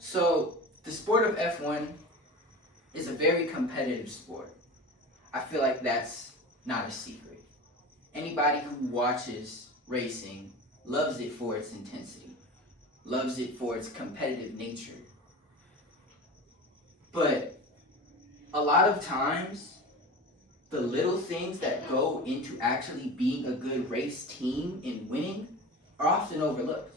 So the sport of F1 is a very competitive sport. I feel like that's not a secret. Anybody who watches racing loves it for its intensity, loves it for its competitive nature. But a lot of times, the little things that go into actually being a good race team and winning are often overlooked.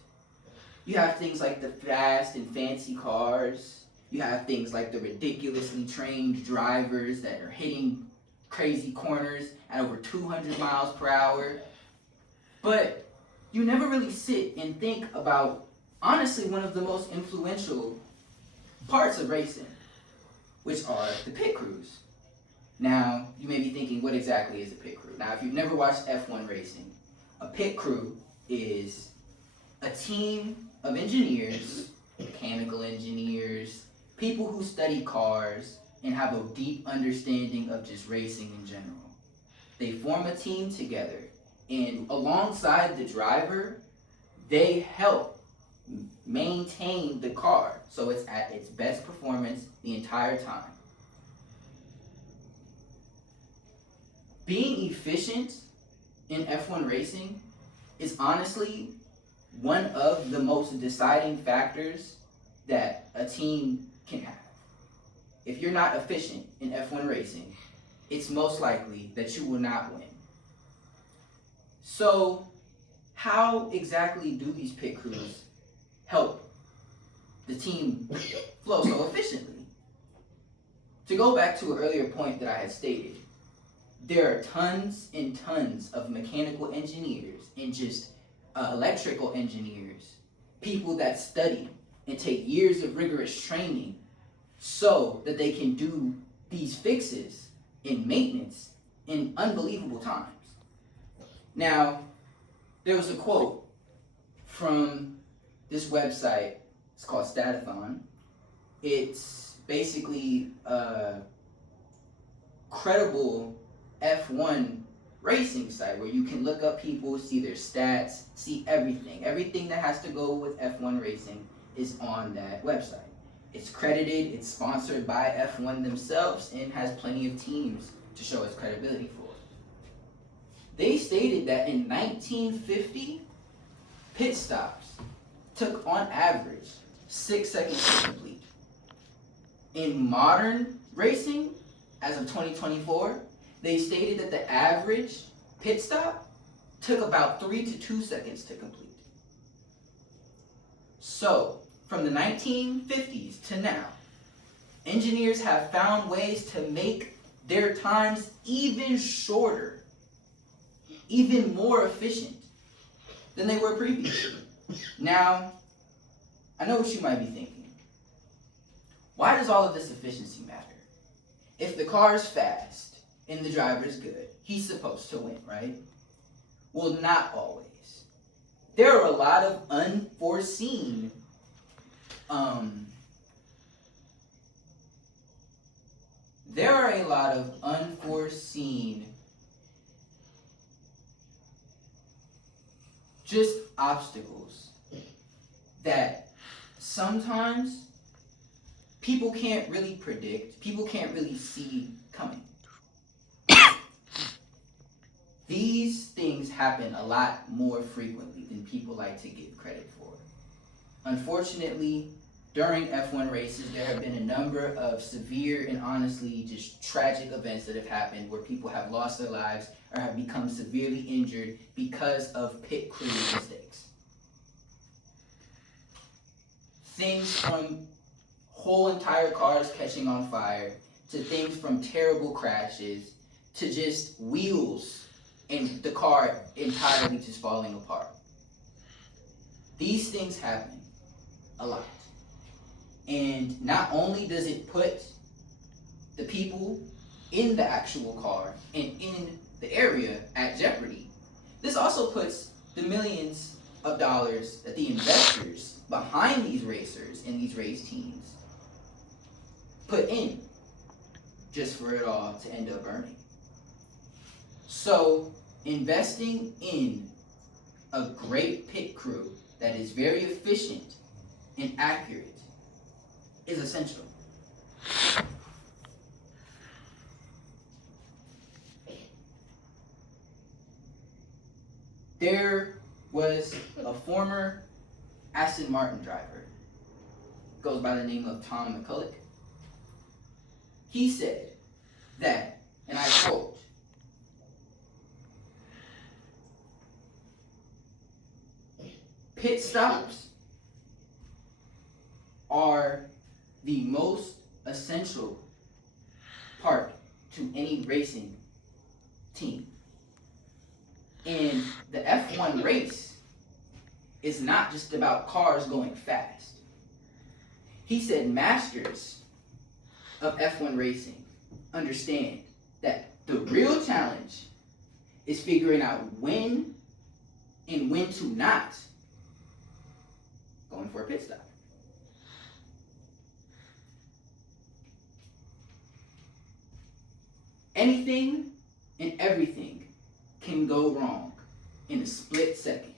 You have things like the fast and fancy cars. You have things like the ridiculously trained drivers that are hitting crazy corners at over 200 miles per hour. But you never really sit and think about, honestly, one of the most influential parts of racing, which are the pit crews. Now, you may be thinking, what exactly is a pit crew? Now, if you've never watched F1 racing, a pit crew is a team of engineers, mechanical engineers, people who study cars and have a deep understanding of just racing in general. They form a team together, and alongside the driver, they help maintain the car so it's at its best performance the entire time. Being efficient in F1 racing is honestly one of the most deciding factors that a team can have. If you're not efficient in F1 racing, it's most likely that you will not win. So, how exactly do these pit crews help the team flow so efficiently? To go back to an earlier point that I had stated, there are tons and tons of mechanical engineers and just electrical engineers, people that study and take years of rigorous training so that they can do these fixes in maintenance in unbelievable times. Now, there was a quote from this website. It's called Statathon. It's basically a credible F1 racing site where you can look up people, see their stats, see everything. Everything that has to go with F1 racing is on that website. It's credited, it's sponsored by F1 themselves, and has plenty of teams to show its credibility for. They stated that in 1950, pit stops took on average 6 seconds to complete. In modern racing, as of 2024, they stated that the average pit stop took about 3 to 2 seconds to complete. So, from the 1950s to now, engineers have found ways to make their times even shorter, even more efficient than they were previously. Now, I know what you might be thinking. Why does all of this efficiency matter? If the car is fast and the driver is good, he's supposed to win, right? Well, not always. There are a lot of unforeseen just obstacles that sometimes people can't really predict, people can't really see coming. These things happen a lot more frequently than people like to give credit for. Unfortunately, during F1 races, there have been a number of severe and honestly just tragic events that have happened where people have lost their lives or have become severely injured because of pit crew mistakes. Things from whole entire cars catching on fire, to things from terrible crashes, to just wheels and the car entirely just falling apart. These things happen a lot. And not only does it put the people in the actual car and in the area at jeopardy, this also puts the millions of dollars that the investors behind these racers and these race teams put in just for it all to end up earning. So, investing in a great pit crew that is very efficient and accurate is essential. There was a former Aston Martin driver, goes by the name of Tom McCulloch. He said that, and I quote, "Pit stops are the most essential part to any racing team. And the F1 race is not just about cars going fast." He said masters of F1 racing understand that the real challenge is figuring out when and when to not going for a pit stop. Anything and everything can go wrong in a split second.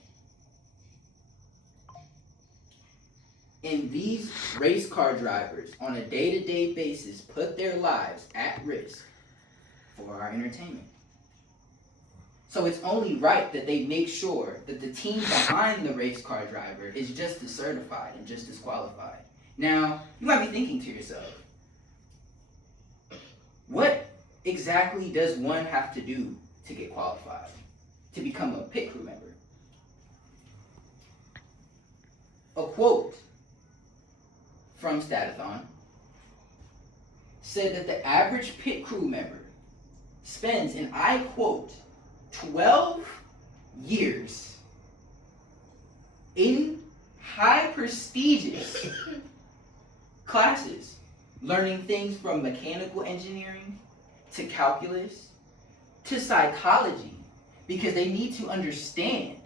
And these race car drivers on a day-to-day basis put their lives at risk for our entertainment. So it's only right that they make sure that the team behind the race car driver is just as certified and just as qualified. Now, you might be thinking to yourself, what exactly does one have to do to get qualified, to become a pit crew member? A quote from Statathon said that the average pit crew member spends, and I quote, 12 years in high prestigious classes learning things from mechanical engineering to calculus to psychology, because they need to understand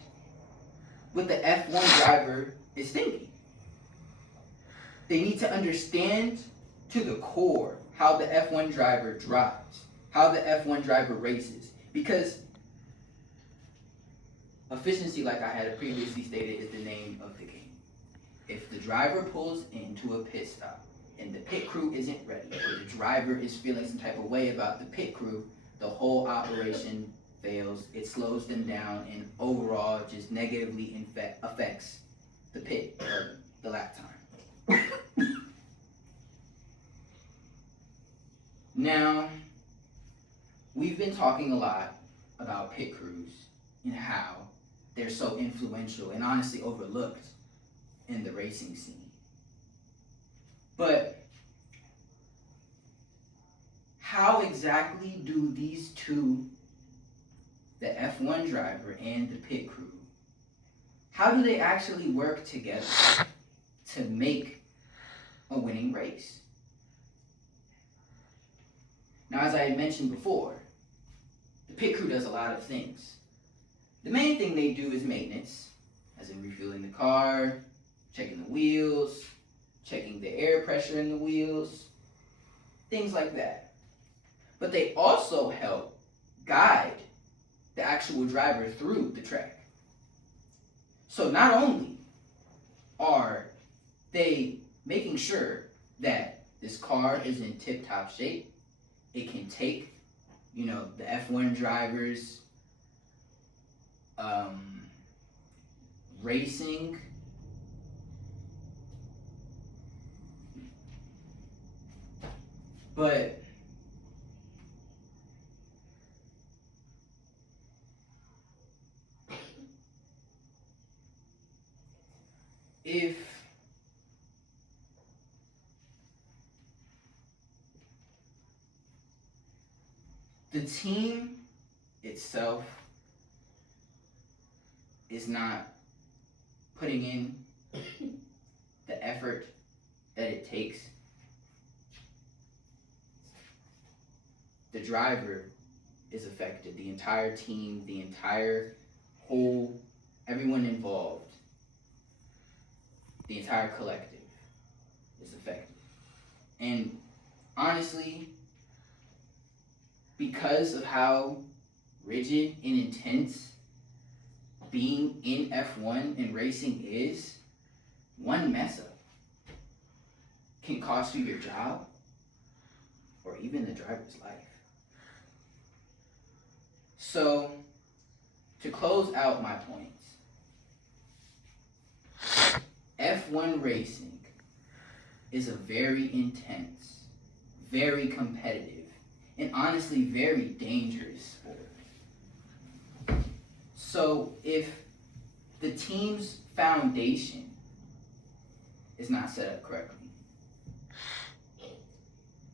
what the F1 driver is thinking. They need to understand to the core how the F1 driver drives, how the F1 driver races, because efficiency, like I had previously stated, is the name of the game. If the driver pulls into a pit stop and the pit crew isn't ready, or the driver is feeling some type of way about the pit crew, the whole operation fails, it slows them down, and overall just negatively affects the pit, or the lap time. Now, we've been talking a lot about pit crews and how they're so influential and honestly overlooked in the racing scene. But how exactly do these two, the F1 driver and the pit crew, how do they actually work together to make a winning race? Now, as I had mentioned before, the pit crew does a lot of things. The main thing they do is maintenance, as in refueling the car, checking the wheels, checking the air pressure in the wheels, things like that. But they also help guide the actual driver through the track. So not only are they making sure that this car is in tip-top shape, it can take, the F1 drivers racing but if the team itself is not putting in the effort that it takes, the driver is affected. The entire team, the entire whole, everyone involved, the entire collective is affected. And honestly, because of how rigid and intense being in F1 and racing is, one mess up can cost you your job or even the driver's life. So, to close out my points, F1 racing is a very intense, very competitive, and honestly very dangerous sport. So if the team's foundation is not set up correctly,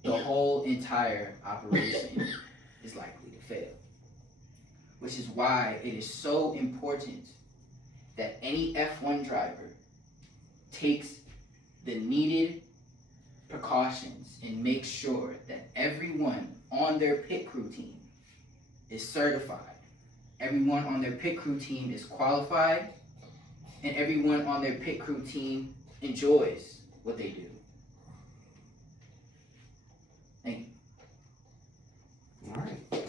the whole entire operation is likely to fail. Which is why it is so important that any F1 driver takes the needed precautions and makes sure that everyone on their pit crew team is certified, everyone on their pit crew team is qualified, and everyone on their pit crew team enjoys what they do.